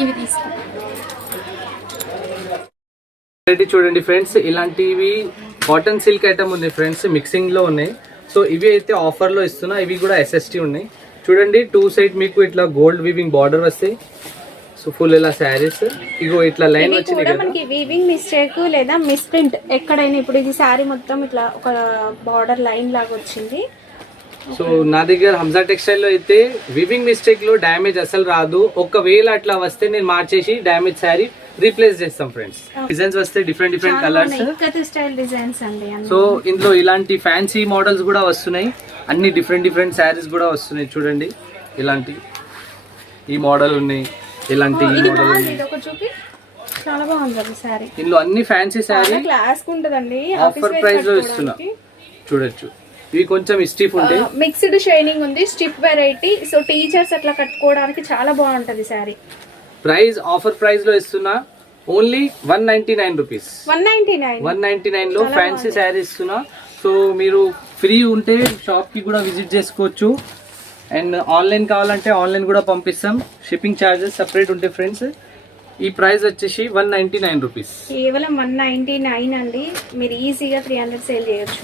ఇవి తీసుకో. చూడండి ఫ్రెండ్స్, ఇలాంటివి కాటన్ సిల్క్ ఐటమ్ ఉంది ఫ్రెండ్స్, మిక్సింగ్ లో ఉన్నాయి. సో ఇవి అయితే ఆఫర్ లో ఇస్తున్నా. ఇవి కూడా SST ఉన్నాయి. చూడండి, 2 సైడ్ మీకు ఇట్లా గోల్డ్ వీవింగ్ బార్డర్ వస్తాయి. సో ఫుల్ ఇలా శారీస్ ఇగో ఇట్లా లైన్ వచ్చింది కదా, మనకి వీవింగ్ మిస్టేక్ లేదా మిస్ప్రింట్ ఎక్కడైనా. ఇప్పుడు ఇది శారీ మొత్తం ఇట్లా ఒక బార్డర్ లైన్ లాగా వచ్చింది. సో నా దగ్గర హంసా టెక్స్టైల్ లో అయితే వీవింగ్ మిస్టేక్ లో డ్యామేజ్ అసలు రాదు. ఒకవేళ అట్లా వస్తే నేను మార్చేసి డ్యామేజ్ శారీ రీప్లేస్ చేస్తాం ఫ్రెండ్స్. డిజైన్స్ వస్తే డిఫరెంట్ కలర్స్. సో ఇందులో ఇలాంటి ఫ్యాన్సీ మోడల్స్ కూడా వస్తున్నాయి. అన్ని డిఫరెంట్ శారీస్ కూడా వస్తున్నాయి. చూడండి, ఇలాంటి ఈ మోడల్ ఉన్నాయి, ఇలాంటి చాలా బాగుంది సారీ. ఇందులో అన్ని ఫ్యాన్సీ శారీ ఆఫర్ ప్రైస్ లో ఇస్తున్నా. చూడొచ్చు, ఇవి కొంచెం స్టిఫ్ ఉంటాయి, మిక్స్డ్ షైనింగ్ ఉంది, స్టిఫ్ వెరైటీ. సో టీచర్స్ అట్లా కట్టుకోవడానికి చాలా బాగుంటది సారీ. ప్రైస్ ఆఫర్ ప్రైస్ లో ఇస్తున్నా. Only 199 rupees. 199 లో ఫ్యాన్సీ శారీ ఇస్తున్నా. సో మీరు ఫ్రీ ఉంటే షాప్ కి కూడా విజిట్ చేసుకోవచ్చు. అండ్ ఆన్లైన్ కావాలంటే ఆన్లైన్ కూడా పంపిస్తాం. షిప్పింగ్ ఛార్జెస్ సపరేట్ ఉంటాయి ఫ్రెండ్స్. ఈ ప్రైస్ వచ్చేసి 199 రూపీస్. కేవలం 199 అండి. మీరు ఈజీగా 300 సేల్ చేయొచ్చు.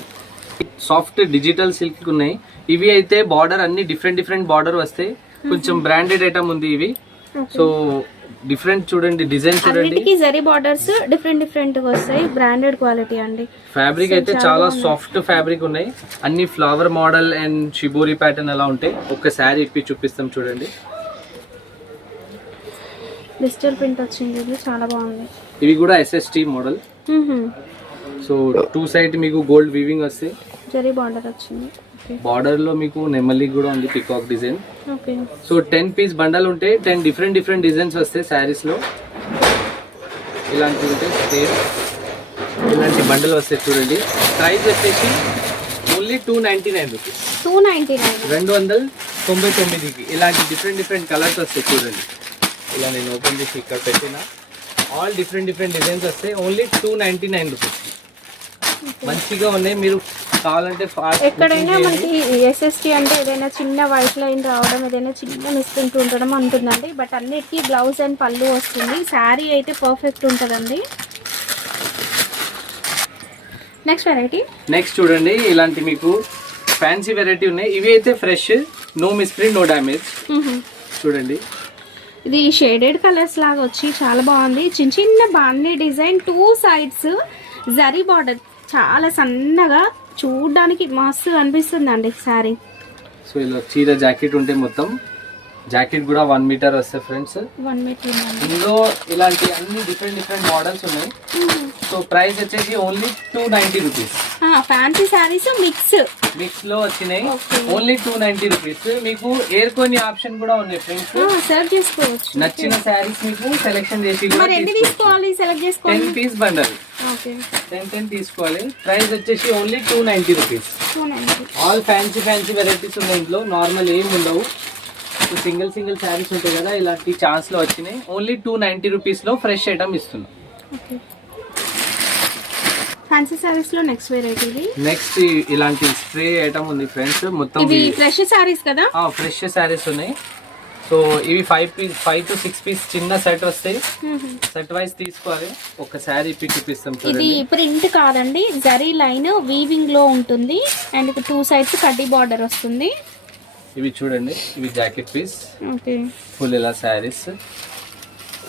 సాఫ్ట్ డిజిటల్ సిల్క్ ఉన్నాయి. ఇవి అయితే బార్డర్ అన్ని డిఫరెంట్ బార్డర్ వస్తాయి. కొంచెం బ్రాండెడ్ ఐటమ్ ఉంది ఇవి. సో డిఫరెంట్ చూడండి, డిజైన్ చూడండి, జరీ బార్డర్స్ డిఫరెంట్ వస్తాయి. బ్రాండెడ్ క్వాలిటీ అండి. ఫ్యాబ్రిక్ అయితే చాలా సాఫ్ట్ ఫ్యాబ్రిక్ ఉన్నాయి. అన్ని flower model and shibori pattern అలా ఉంటాయి. ఒక శారీ ఇప్పి చూపిస్తాం చూడండి. డిజిటల్ ప్రింట్ వచ్చింది, ఇది చాలా బాగుంది. ఇవి కూడా SST మోడల్. సో 2 సైడ్ మీకు గోల్డ్ వీవింగ్ వస్తాయి. జరీ బార్డర్ వచ్చింది. బార్డర్ లో మీకు నెమలి కూడా ఉంది, peacock design. So 10 piece bundle ఉంటే 10 డిఫరెంట్ డిజైన్స్ వస్తాయి శారీస్ లో. ఇలాంటి ఉంటాయి, ఇలాంటి బండల్ వస్తాయి చూడండి. ప్రైస్ వచ్చేసి ఓన్లీ 299 రూపీస్. 299కి ఇలాంటి డిఫరెంట్ కలర్స్ వస్తాయి చూడండి. ఇలా నేను ఓపెన్ చేసి ఇక్కడ పెట్టిన ఆల్ డిఫరెంట్ డిజైన్స్ వస్తాయి. Only 299 rupees. మంచిగా ఉన్నాయి. మీరు కావాలంటే ఎక్కడైనా మనకి SST అంటే ఏదైనా చిన్న వైట్ లైన్ రావడం, ఏదైనా చిన్న మిస్ప్రింట్ ఉండడం ఉంటుందండి. బట్ అన్నిటికీ బ్లౌజ్ అండ్ పళ్ళు వస్తుంది. శారీ అయితే పర్ఫెక్ట్ ఉంటుందండి. Next variety. నెక్స్ట్ చూడండి, ఇలాంటి మీకు ఫ్యాన్సీ వెరైటీ ఉన్నాయి. ఇవి అయితే fresh, no misprint, no damage. చూడండి, ఇది షేడెడ్ కలర్స్ లాగా వచ్చి చాలా బాగుంది. చిన్న బాగుంది డిజైన్. 2 సైడ్స్ జరీ బార్డర్, చాలా సన్నగా చూడడానికి మస్తు అనిపిస్తుంది అండి శారీ. సో ఇలా చీర జాకెట్ ఉంటే మొత్తం జాకెట్ కూడా 1 మీటర్ వస్తాయి ఫ్రెండ్స్. 1 మీటర్. ఇందులో ఇలాంటి అన్ని డిఫరెంట్ మోడల్స్ ఉన్నాయి. సో ప్రైస్ వచ్చేసి only 290 rupees. Fancy saris mix లో వచ్చినాయి. Only 290 rupees. మీకు ఏర్కొని ఆప్షన్ కూడా ఉంది ఫ్రెండ్స్, సెలెక్ట్ చేసుకోవచ్చు. నచ్చిన శారీస్ మీకు సెలెక్షన్ చేసి సెలెక్ట్ 10 పీస్ బండల్ 10 తీసుకోవాలి. ప్రైస్ వచ్చేసి only 290 rupees. All fancy varieties ఉన్నాయి. ఇంట్లో నార్మల్ ఏమి ఉండవు. సింగిల్ శారీస్ ఉంటాయి కదా, ఇలాంటి ఛాన్స్ లో వచ్చినాయి. ఓన్లీ 290 రూపీస్ లో ఫ్రెష్ ఐటమ్ ఇస్తున్నాం. ఫ్యాన్సీ సారీస్ లో నెక్స్ట్ వెరైటీ. నెక్స్ట్ ఇలాంటి స్ప్రే ఐటమ్ ఉంది ఫ్రెండ్స్. మొత్తం ఇవి ఫ్రెష్ సారీస్ కదా. ఫ్రెష్ సారీస్ ఉన్నాయి. సో ఇవి 5 to 6 పీస్ చిన్న సెట్ వస్తాయి. సెట్ వైజ్ తీసుకోవాలి. ఒక శారీ ఇప్పి చూపిస్తాం. ఇది ప్రింట్ కాదండి, జరీ లైన్ వీవింగ్ లో ఉంటుంది. అండ్ 2 సైడ్స్ కడ్డీ బార్డర్ వస్తుంది. ఇవి చూడండి, ఇవి జాకెట్ పీస్. ఫుల్ ఇలా శారీస్.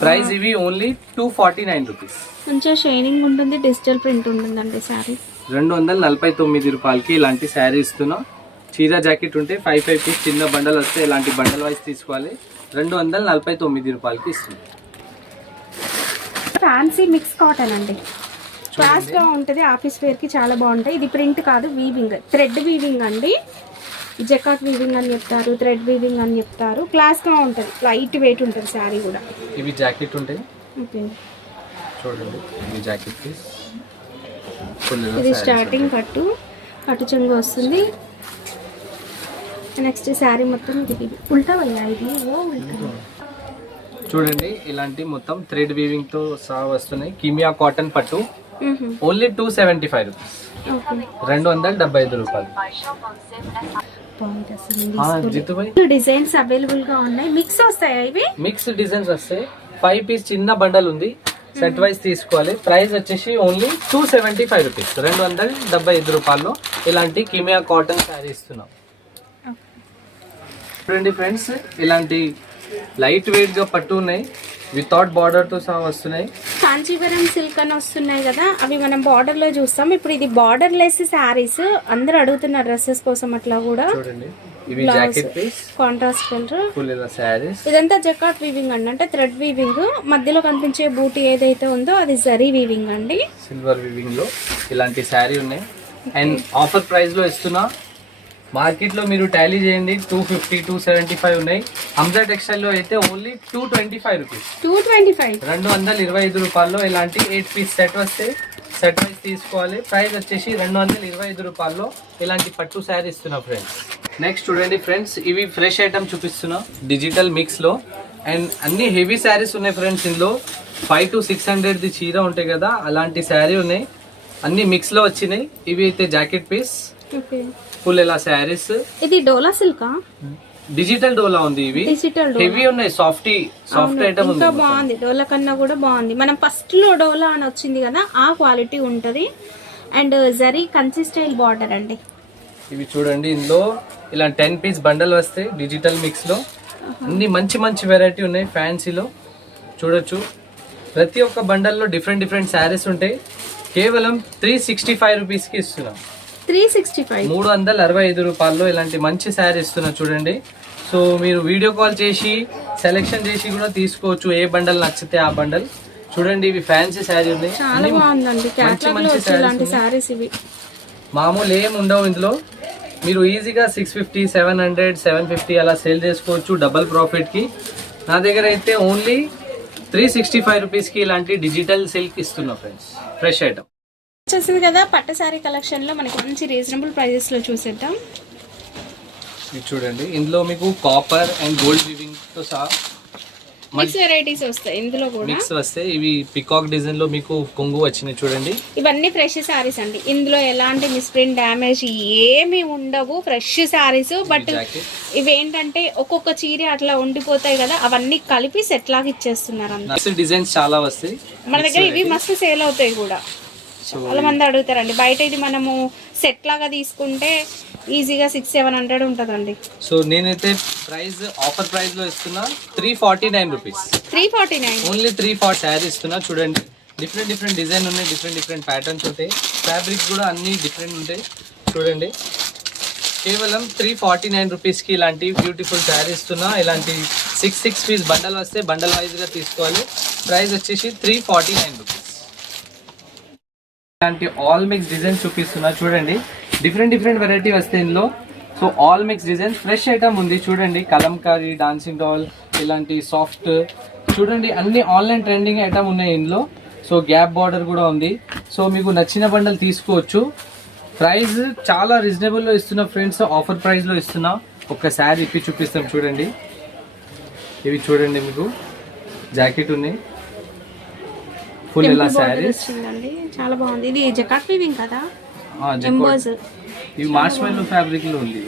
ప్రైస్ ఇవి ఓన్లీ 249 రూపీస్. కొంచెం షైనింగ్ ఉంటుంది, డిజిటల్ ప్రింట్ ఉంటుందండి శారీ. 249 రూపాయలకి ఇలాంటి శారీ ఇస్తున్నా. చీర జాకెట్ ఉంటే 5 పీస్ చిన్న బండల్ వస్తే ఇలాంటి బండల్ వైజ్ తీసుకోవాలి. 249 రూపాయలకి ఇస్తుంది. ఫ్యాన్సీ మిక్స్ కాటన్ అండి. క్లాస్ గా ఉంటుంది, ఆఫీస్ వేర్ కి చాలా బాగుంటాయి. ఇది ప్రింట్ కాదు, వీవింగ్, థ్రెడ్ వీవింగ్ అండి. జకాట్ వీవింగ్ అని చెప్తారు, థ్రెడ్ వీవింగ్ అని చెప్తారు. క్లాస్ గా ఉంటుంది, లైట్ వెయిట్ ఉంటుంది శారీ కూడా. ఇవి జాకెట్ ఉంటాయి చూడండి. ఇవి జాకెట్ పీస్. ఇది స్టార్టింగ్ కట్టు చెంగు వస్తుంది. నెక్స్ట్ శారీ మొత్తం ఉల్టా వల్ల ఇది చూడండి. ఇలాంటి మొత్తం థ్రెడ్ వీవింగ్ తో సహా వస్తున్నాయి. కిమియా కాటన్ పట్టు. Only 275 rupees. 275 రూపాయలు. బాగుంది అసలు. జితుబాయ్ డిజైన్స్ అవైలబుల్ గా ఉన్నాయి. మిక్స్ వస్తాయా ఇవి? మిక్స్ డిజైన్స్ వస్తాయి. 5 పీస్ చిన్న బండల్ ఉంది, సెట్ వైజ్ తీసుకోవాలి. ప్రైస్ వచ్చేసి ఓన్లీ 275 రూపీస్, 275 రూపాయల్లో ఇలాంటి కిమియా కాటన్ శారీ ఇస్తున్నాం. చూడండి ఫ్రెండ్స్, ఇలాంటి లైట్ వెయిట్ గా పట్టు ఉన్నాయి, వితౌట్ బార్డర్ తో సహా వస్తున్నాయి. కాంచీవరం సిల్క్ అని వస్తున్నాయి కదా, అవి మనం బార్డర్ లో చూస్తాం. ఇప్పుడు ఇది బార్డర్ లెస్ శారీస్, అందరూ అడుగుతున్నారు డ్రెస్సెస్ కోసం. అట్లా కూడా చూడండి, ఇవి jacket piece, contrast colour, full ఇలా శారీస్. ఇదంతా జకాట్ వీవింగ్ అండి, అంటే థ్రెడ్ వీవింగ్. మధ్యలో కనిపించే బూటీ ఏదైతే ఉందో అది జరీ వీవింగ్ అండి. సిల్వర్ వీవింగ్ లో ఇలాంటి శారీ ఉన్నాయి. అండ్ ఆఫర్ ప్రైస్ లో ఇస్తున్నా. మార్కెట్ లో మీరు టాలీ చేయండి, 250, 275 ఉన్నాయి. హంసా టెక్స్టైల్ లో అయితే ఓన్లీ 225 రూపీస్, 225, 225 రూపాయల్లో ఇలాంటి 8 పీస్ సెట్ వస్తే సెట్ వైజ్ తీసుకోవాలి. ప్రైస్ వచ్చేసి 225 రూపాయల్లో ఇలాంటి పట్టు శారీ ఇస్తున్నా ఫ్రెండ్స్. నెక్స్ట్ చూడండి ఫ్రెండ్స్, ఇవి ఫ్రెష్ ఐటమ్ చూపిస్తున్నా డిజిటల్ మిక్స్ లో. అండ్ అన్ని హెవీ శారీస్ ఉన్నాయి ఫ్రెండ్స్. ఇందులో 500 to 600 ది చీర ఉంటాయి కదా, అలాంటి శారీ ఉన్నాయి. అన్ని మిక్స్ లో వచ్చినాయి. ఇవి అయితే జాకెట్ పీస్, ఫుల్ ఇలా శారీస్. ఇది డోలా సిల్కా, డిజిటల్ డోలా ఉంది. ఇవి డిజిటల్ హెవీ ఉన్నాయి, సాఫ్ట్ ఐటమ్ ఉంది. ఇంకా బాగుంది, డోలా కన్నా కూడా బాగుంది. మనం ఫస్ట్ లో డోలా అని వచ్చింది కదా, ఆ క్వాలిటీ ఉంటది. And zari Kanchi style border అండి. ఇవి చూడండి, ఇందులో ఇలా 10 పీస్ బండల్ వస్తాయి డిజిటల్ మిక్స్ లో. అన్ని మంచి మంచి వెరైటీ ఉన్నాయి ఫ్యాన్సీలో. చూడొచ్చు, ప్రతి ఒక్క బండల్ లో డిఫరెంట్ శారీస్ ఉంటాయి. కేవలం 365 రూపీస్ కి ఇస్తున్నాం. 365, 365 రూపాయల్లో ఇలాంటి మంచి శారీ ఇస్తున్నా చూడండి. సో మీరు వీడియో కాల్ చేసి సెలెక్షన్ చేసి కూడా తీసుకోవచ్చు, ఏ బండల్ నచ్చితే ఆ బండల్. చూడండి, ఇవి ఫ్యాన్సీ శారీ ఉన్నాయి, చాలా బాగుందండి. క్యాటలాగ్ లో వచ్చేలాంటి శారీస్ ఇవి. మామూలు ఏం ఉండవు ఇందులో. మీరు ఈజీగా 650, 700, 750 అలా సేల్ చేసుకోవచ్చు డబల్ ప్రాఫిట్ కి. నా దగ్గర అయితే ఓన్లీ 365 రూపీస్ కి ఇలాంటి డిజిటల్ సిల్క్ ఇస్తున్నా ఫ్రెండ్స్, ఫ్రెష్ ఐటమ్. వచ్చేసింది కదా పట్టు శారీ కలెక్షన్ లో మనకి మంచి రీజనబుల్ ప్రైజెస్ లో చూసేద్దాం. ఇది చూడండి, ఇందులో మీకు కాపర్ అండ్ గోల్డ్ వీవింగ్ తో సహా మిక్స్ వెరైటీస్ వస్తాయి. ఇందులో కూడా మిక్స్ వస్తాయి. ఇవి పికాక్ డిజైన్ లో మీకు కొంగు వచ్చినాయి చూడండి. ఇవన్నీ ఫ్రెష్ శారీస్ అండి. ఇందులో ఎలాంటి మిస్ప్రింట్ డ్యామేజ్ ఏమి ఉండవు, ఫ్రెష్ శారీస్. బట్ ఇవేంటంటే ఒక్కొక్క చీర అట్లా ఉండిపోతాయి కదా, అవన్నీ కలిపి సెట్ లాగా ఇచ్చేస్తున్నారు. అంత డిజైన్స్ చాలా వస్తాయి మన దగ్గర. ఇవి మస్తు సేల్ అవుతాయి కూడా, చాలా మంది అడుగుతారండి. బయట ఇది మనము సెట్ లాగా తీసుకుంటే ఈజీగా 600-700 ఉంటదండి. సో నేనైతే ప్రైస్ ఆఫర్ ప్రైస్ లో ఇస్తున్నా 349 రూపీస్. 349, ఓన్లీ 340 శారీ ఇస్తున్నా. చూడండి, డిఫరెంట్ డిజైన్ ఉన్నాయి, డిఫరెంట్ ప్యాటర్న్స్ ఉంటాయి. ఫ్యాబ్రిక్ కూడా అన్ని డిఫరెంట్ ఉంటాయి. చూడండి, కేవలం 349 రూపీస్ కి ఇలాంటి బ్యూటిఫుల్ శారీ ఇస్తున్నా. ఇలాంటి 6 పీస్ బండల్ వస్తే బండల్ వైజ్ గా తీసుకోవాలి. ప్రైస్ వచ్చేసి 349 రూపీస్. ఇలాంటి ఆల్ మిక్స్ డిజైన్స్ చూపిస్తున్నా చూడండి. డిఫరెంట్ వెరైటీ వస్తాయి ఇందులో. So all mix designs, fresh item ఉంది చూడండి. కలంకారీ, డాన్సింగ్ డాల్, ఇలాంటి సాఫ్ట్. చూడండి, అన్ని ఆన్లైన్ ట్రెండింగ్ ఐటమ్ ఉన్నాయి ఇందులో. సో గ్యాప్ బార్డర్ కూడా ఉంది. సో మీకు నచ్చిన బండల్ తీసుకోవచ్చు. ప్రైస్ చాలా రీజనబుల్ లో ఇస్తున్నా ఫ్రెండ్స్, ఆఫర్ ప్రైస్ లో ఇస్తున్నా. ఒక శారీ ఇప్పి చూపిస్తాం చూడండి. ఇవి చూడండి, మీకు జాకెట్ ఉన్నాయి, ఫుల్ ఇలా శారీస్. చాలా బాగుంది. ఇది జకాట్ వీవింగ్ కదా, ఇవి మార్ష్మెల్లో ఫ్యాబ్రిక్ లో ఉంది.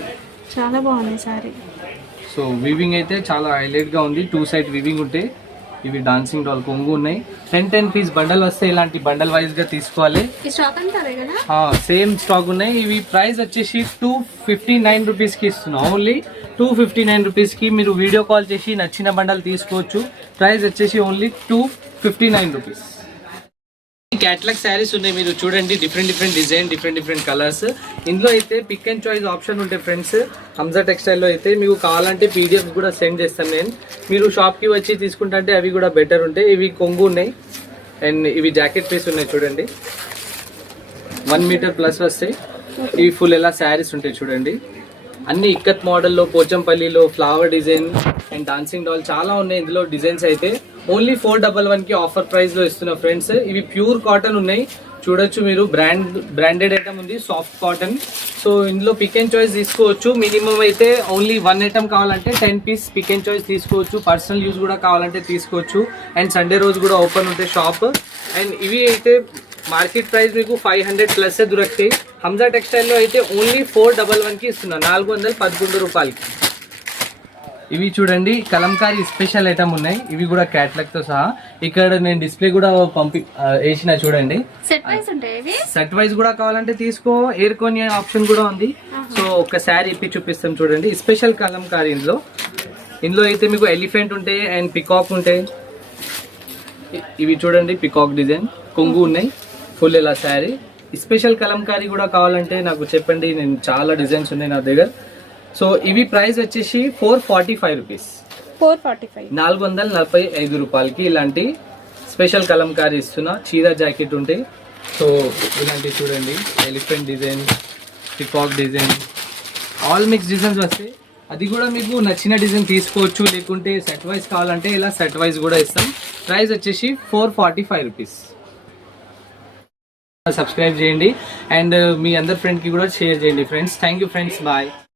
చాలా బాగుంది సారీ. సో వీవింగ్ అయితే చాలా హైలైట్ గా ఉంది. 2 సైడ్ వీవింగ్ ఉంటాయి. ఇవి డాన్సింగ్ డాల్ కొంగు ఉన్నాయి. 10 పీస్ బండల్ వస్తే ఇలాంటి బండల్ వైజ్ గా తీసుకోవాలి. సేమ్ స్టాక్ ఉన్నాయి. ఇవి ప్రైస్ వచ్చేసి 259 రూపీస్ కి ఇస్తున్నాం. ఓన్లీ 259 రూపీస్ కి మీరు వీడియో కాల్ చేసి నచ్చిన బండల్ తీసుకోవచ్చు. ప్రైస్ వచ్చేసి ఓన్లీ 259 రూపీస్. క్యాటలాగ్ శారీస్ ఉన్నాయి, మీరు చూడండి. Different design, different colours. ఇందులో అయితే పిక్ అండ్ చాయిస్ ఆప్షన్ ఉంటాయి ఫ్రెండ్స్. హంసా టెక్స్టైల్లో అయితే మీకు కావాలంటే పీడిఎఫ్ కూడా సెండ్ చేస్తాను నేను. మీరు షాప్కి వచ్చి తీసుకుంటే అవి కూడా బెటర్ ఉంటాయి. ఇవి కొంగు ఉన్నాయి అండ్ ఇవి జాకెట్ పీస్ ఉన్నాయి చూడండి. 1 మీటర్ ప్లస్ వస్తాయి. ఇవి ఫుల్ ఎలా శారీస్ ఉంటాయి చూడండి. అన్ని ఇక్కత్ మోడల్లో, పోచంపల్లిలో flower design and dancing doll చాలా ఉన్నాయి ఇందులో డిజైన్స్ అయితే. ఓన్లీ 411 కి ఆఫర్ ప్రైస్ లో ఇస్తున్నా ఫ్రెండ్స్. ఇవి ప్యూర్ కాటన్ ఉన్నాయి చూడొచ్చు మీరు. బ్రాండెడ్ ఐటమ్ ఉంది, సాఫ్ట్ కాటన్. సో ఇందులో పిక్ అండ్ చాయిస్ తీసుకోవచ్చు. మినిమం అయితే ఓన్లీ 1 ఐటమ్ కావాలంటే 10 పీస్ పిక్ అండ్ చాయిస్ తీసుకోవచ్చు. పర్సనల్ యూజ్ కూడా కావాలంటే తీసుకోవచ్చు. అండ్ సండే రోజు కూడా ఓపెన్ ఉంటాయి షాప్. అండ్ ఇవి అయితే మార్కెట్ ప్రైస్ మీకు 500 ప్లస్ దొరుకుతాయి. హంజా టెక్స్టైల్ లో అయితే ఓన్లీ 411 కి ఇస్తున్నా, 411 రూపాయలకి. ఇవి చూడండి కలంకారీ స్పెషల్ ఐటమ్ ఉన్నాయి, ఇవి కూడా క్యాట్లాగ్ తో సహా. ఇక్కడ నేను డిస్ప్లే కూడా వేసిన చూడండి. సెట్ వైజ్ కూడా కావాలంటే తీసుకో, ఏరుకొని ఆప్షన్ కూడా ఉంది. సో ఒకసారి ఇప్పి చూపిస్తాం చూడండి. స్పెషల్ కలంకారీ ఇందులో అయితే మీకు ఎలిఫెంట్ ఉంటాయి అండ్ పికాక్ ఉంటాయి. ఇవి చూడండి పికాక్ డిజైన్ కొంగు ఉన్నాయి, ఫుల్ ఇలా శారీ. స్పెషల్ కలంకారీ కూడా కావాలంటే నాకు చెప్పండి, నేను చాలా డిజైన్స్ ఉన్నాయి నా దగ్గర. సో ఇవి ప్రైస్ వచ్చేసి 445 రూపీస్, 445 రూపాయలకి ఇలాంటి స్పెషల్ కలంకారీ ఇస్తున్నా. చీర జాకెట్ ఉంటాయి. సో ఇలాంటి చూడండి elephant design, peacock design, all mix designs వస్తాయి. అది కూడా మీకు నచ్చిన డిజైన్ తీసుకోవచ్చు, లేకుంటే సెట్ వైజ్ కావాలంటే ఇలా సెట్ వైజ్ కూడా ఇస్తాం. ప్రైస్ వచ్చేసి 445 రూపీస్. సబ్స్క్రైబ్ చేయండి అండ్ మీ అందరి ఫ్రెండ్కి కూడా షేర్ చేయండి friends. Thank you friends, bye.